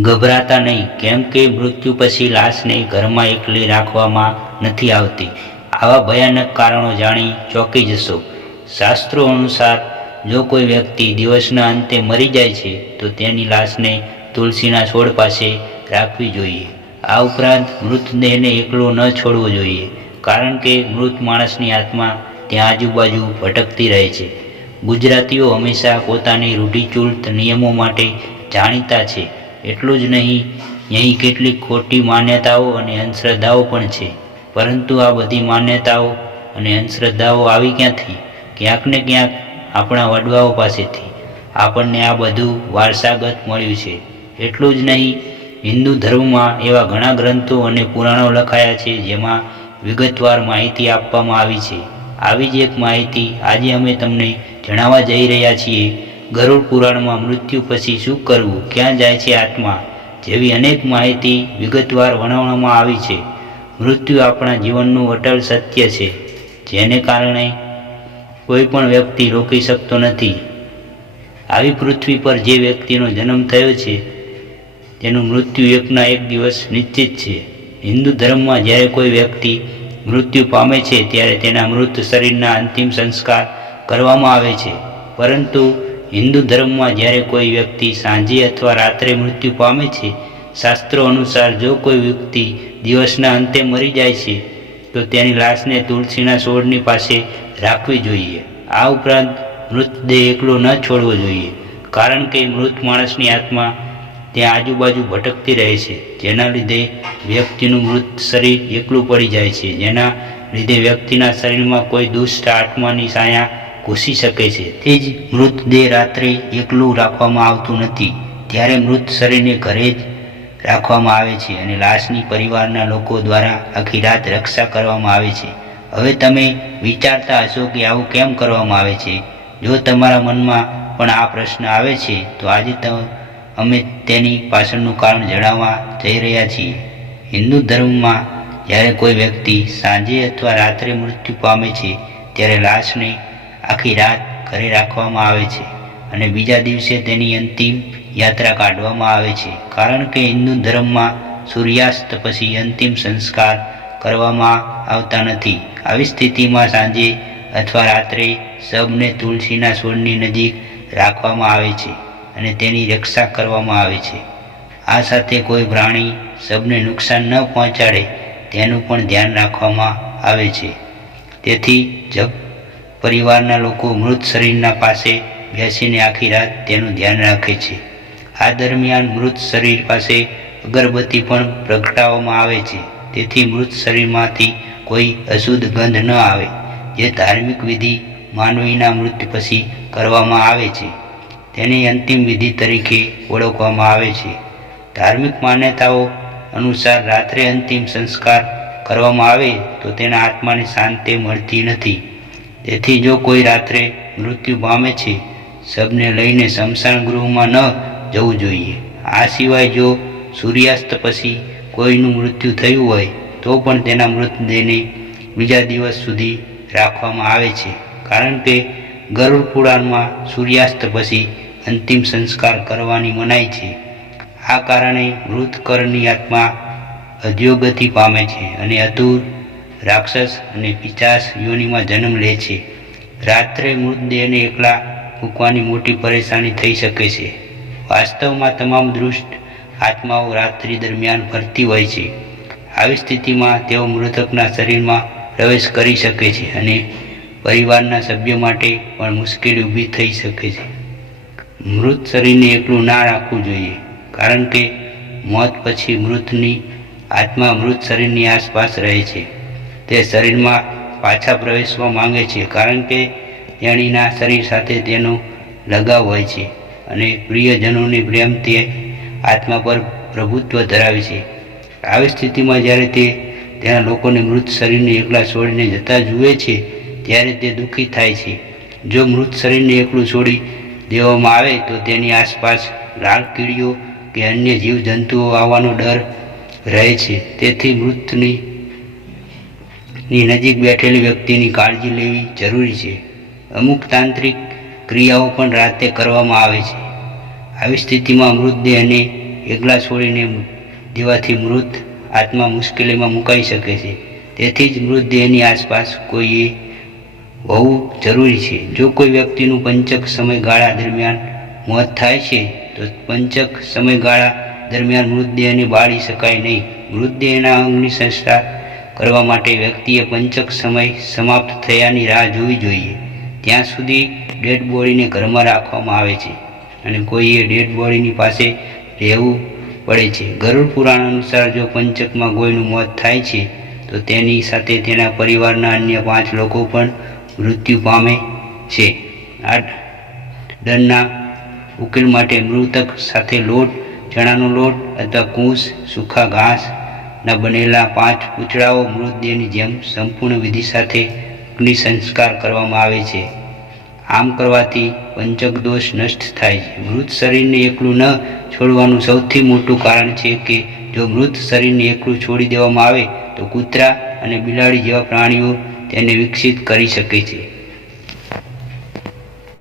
ગભરાતા નહીં. કેમ કે મૃત્યુ પછી લાશને ઘરમાં એકલી રાખવામાં નથી આવતી. આવા ભયાનક કારણો જાણી ચોંકી જશો. શાસ્ત્રો અનુસાર, જો કોઈ વ્યક્તિ દિવસના અંતે મરી જાય છે, તો તેની લાશને તુલસીના છોડ પાસે રાખવી જોઈએ. આ ઉપરાંત મૃતદેહને એકલો ન છોડવો જોઈએ, કારણ કે મૃત માણસની આત્મા ત્યાં આજુબાજુ ભટકતી રહે છે. ગુજરાતીઓ હંમેશા પોતાની રૂઢિચુસ્ત નિયમો માટે જાણીતા છે. એટલું જ નહીં, અહીં કેટલીક ખોટી માન્યતાઓ અને અંધશ્રદ્ધાઓ પણ છે. પરંતુ આ બધી માન્યતાઓ અને અંધશ્રદ્ધાઓ આવી ક્યાંથી? ક્યાંક ને ક્યાંક આપણા વડવાઓ પાસેથી. આપણને આ બધું વારસાગત મળ્યું છે. એટલું જ નહીં, હિન્દુ ધર્મમાં એવા ઘણા ગ્રંથો અને પુરાણો લખાયા છે જેમાં વિગતવાર માહિતી આપવામાં આવી છે. આવી જ એક માહિતી આજે અમે તમને જણાવવા જઈ રહ્યા છીએ. ગરુડ પુરાણમાં મૃત્યુ પછી શું કરવું, ક્યાં જાય છે આત્મા, જેવી અનેક માહિતી વિગતવાર વર્ણવવામાં આવી છે. મૃત્યુ આપણા જીવનનું અટલ સત્ય છે, જેને કારણે કોઈ પણ વ્યક્તિ રોકી શકતો નથી. આવી પૃથ્વી પર જે વ્યક્તિનો જન્મ થયો છે, તેનું મૃત્યુ એકના એક દિવસ નિશ્ચિત છે. હિન્દુ ધર્મમાં જ્યારે કોઈ વ્યક્તિ મૃત્યુ પામે છે, ત્યારે તેના મૃત શરીરના અંતિમ સંસ્કાર કરવામાં આવે છે. પરંતુ હિન્દુ ધર્મમાં જ્યારે કોઈ વ્યક્તિ સાંજે અથવા રાત્રે મૃત્યુ પામે છે, શાસ્ત્રો અનુસાર જો કોઈ વ્યક્તિ દિવસના અંતે મરી જાય છે, તો તેની લાશને તુલસીના છોડની પાસે રાખવી જોઈએ. આ ઉપરાંત મૃતદેહ એકલો ન છોડવો જોઈએ, કારણ કે મૃત માણસની આત્મા ત્યાં આજુબાજુ ભટકતી રહે છે, જેના લીધે વ્યક્તિનું મૃત શરીર એકલું પડી જાય છે, જેના લીધે વ્યક્તિના શરીરમાં કોઈ દુષ્ટ આત્માની છાયા ઘૂસી શકે છે. તે જ મૃતદેહ રાત્રે એકલું રાખવામાં આવતું નથી. ત્યારે મૃત શરીરને ઘરે જ રાખવામાં આવે છે અને લાશની પરિવારના લોકો દ્વારા આખી રાત રક્ષા કરવામાં આવે છે. હવે તમે વિચારતા હશો કે આવું કેમ કરવામાં આવે છે? જો તમારા મનમાં પણ આ પ્રશ્ન આવે છે, તો આજે અમે તેની પાછળનું કારણ જણાવવા જઈ રહ્યા છીએ. હિન્દુ ધર્મમાં જ્યારે કોઈ વ્યક્તિ સાંજે અથવા રાત્રે મૃત્યુ પામે છે, ત્યારે લાશને આખી રાત ઘરે રાખવામાં આવે છે અને બીજા દિવસે તેની અંતિમ યાત્રા કાઢવામાં આવે છે. કારણ કે હિન્દુ ધર્મમાં સૂર્યાસ્ત પછી અંતિમ સંસ્કાર કરવામાં આવતા નથી. આવી સ્થિતિમાં સાંજે અથવા રાત્રે શબને તુલસીના છોડની નજીક રાખવામાં આવે છે અને તેની રક્ષા કરવામાં આવે છે. આ સાથે કોઈ પ્રાણી શબને નુકસાન ન પહોંચાડે તેનું પણ ધ્યાન રાખવામાં આવે છે. તેથી જબ પરિવારના લોકો મૃત શરીરના પાસે બેસીને આખી રાત તેનું ધ્યાન રાખે છે. આ દરમિયાન મૃત શરીર પાસે અગરબત્તી પણ પ્રગટાવવામાં આવે છે. તેથી મૃત શરીરમાંથી કોઈ અશુદ્ધ ગંધ ન આવે, જે ધાર્મિક વિધિ માનવીના મૃત્યુ પછી કરવામાં આવે છે. તેની અંતિમ વિધિ તરીકે ઓળખવામાં આવે છે. ધાર્મિક માન્યતાઓ અનુસાર રાત્રે અંતિમ સંસ્કાર કરવામાં આવે તો તેના આત્માને શાંતિ મળતી નથી. તેથી જો કોઈ રાત્રે મૃત્યુ પામે છે શબને લઈને સ્મશાન ગૃહમાં ન જવું જોઈએ. આ સિવાય જો સૂર્યાસ્ત પછી કોઈનું મૃત્યુ થયું હોય, તો પણ તેના મૃતદેહને બીજા દિવસ સુધી રાખવામાં આવે છે. કારણ કે ગરુડ પુરાણમાં સૂર્યાસ્ત પછી અંતિમ સંસ્કાર કરવાની મનાઈ છે. આ કારણે મૃતકરની આત્મા અધ્યોગતિ પામે છે અને અતુર રાક્ષસ અને પિચાસ યોનિમાં જન્મ લે છે. રાત્રે મૃતદેહને એકલા મૂકવાની મોટી પરેશાની થઈ શકે છે. વાસ્તવમાં તમામ દૃષ્ટ આત્માઓ રાત્રિ દરમિયાન ફરતી હોય છે. આવી સ્થિતિમાં તેઓ મૃતકના શરીરમાં પ્રવેશ કરી શકે છે અને પરિવારના સભ્યો માટે પણ મુશ્કેલી ઊભી થઈ શકે છે. મૃત શરીરને એકલું ના રાખવું જોઈએ, કારણ કે મોત પછી મૃતની આત્મા મૃત શરીરની આસપાસ રહે છે. તે શરીરમાં પાછા પ્રવેશવા માંગે છે, કારણ કે તેણીના શરીર સાથે તેનો લગાવ હોય છે અને પ્રિયજનોની પ્રેમ તે આત્મા પર પ્રભુત્વ ધરાવે છે. આવી સ્થિતિમાં જ્યારે તે તેના લોકોને મૃત શરીરને એકલા છોડીને જતા જુએ છે, ત્યારે તે દુઃખી થાય છે. જો મૃત શરીરને એકલું છોડી દેવામાં આવે, તો તેની આસપાસ લાલ કીડીઓ કે અન્ય જીવજંતુઓ આવવાનો ડર રહે છે. તેથી મૃતની ની નજીક બેઠેલી વ્યક્તિની કાળજી લેવી જરૂરી છે. અમુક તાંત્રિક ક્રિયાઓ પણ રાતે કરવામાં આવે છે. આવી સ્થિતિમાં મૃતદેહને એકલા છોડીને દેવાથી મૃત આત્મા મુશ્કેલીમાં મુકાઈ શકે છે. તેથી જ મૃતદેહની આસપાસ કોઈએ હોવું જરૂરી છે. જો કોઈ વ્યક્તિનું પંચક સમયગાળા દરમિયાન મોત થાય છે, તો પંચક સમયગાળા દરમિયાન મૃતદેહને બાળી શકાય નહીં. મૃતદેહના અંગની સંસ્કાર કરવા માટે વ્યક્તિએ પંચક સમય સમાપ્ત થયાની રાહ જોવી જોઈએ. ત્યાં સુધી ડેડ બોડીને ઘરમાં રાખવામાં આવે છે અને કોઈએ ડેડ બોડીની પાસે રહેવું પડે છે. ગરુડ પુરાણ અનુસાર જો પંચકમાં કોઈનું મોત થાય છે, તો તેની સાથે તેના પરિવારના અન્ય પાંચ લોકો પણ મૃત્યુ પામે છે. આ ડરના ઉકેલ માટે મૃતક સાથે લોટ, ચણાનો લોટ અથવા કૂસ, સૂખા ઘાસના બનેલા પાંચ પૂતળાઓ મૃતદેહની જેમ સંપૂર્ણ વિધિ સાથે અગ્નિ સંસ્કાર કરવામાં આવે છે. આમ કરવાથી પંચક દોષ નષ્ટ થાય છે. મૃત શરીરને એકલું ન છોડવાનું સૌથી મોટું કારણ છે કે જો મૃત શરીરને એકલું છોડી દેવામાં આવે તો કૂતરા અને બિલાડી જેવા પ્રાણીઓ તેને વિકસિત કરી શકે છે.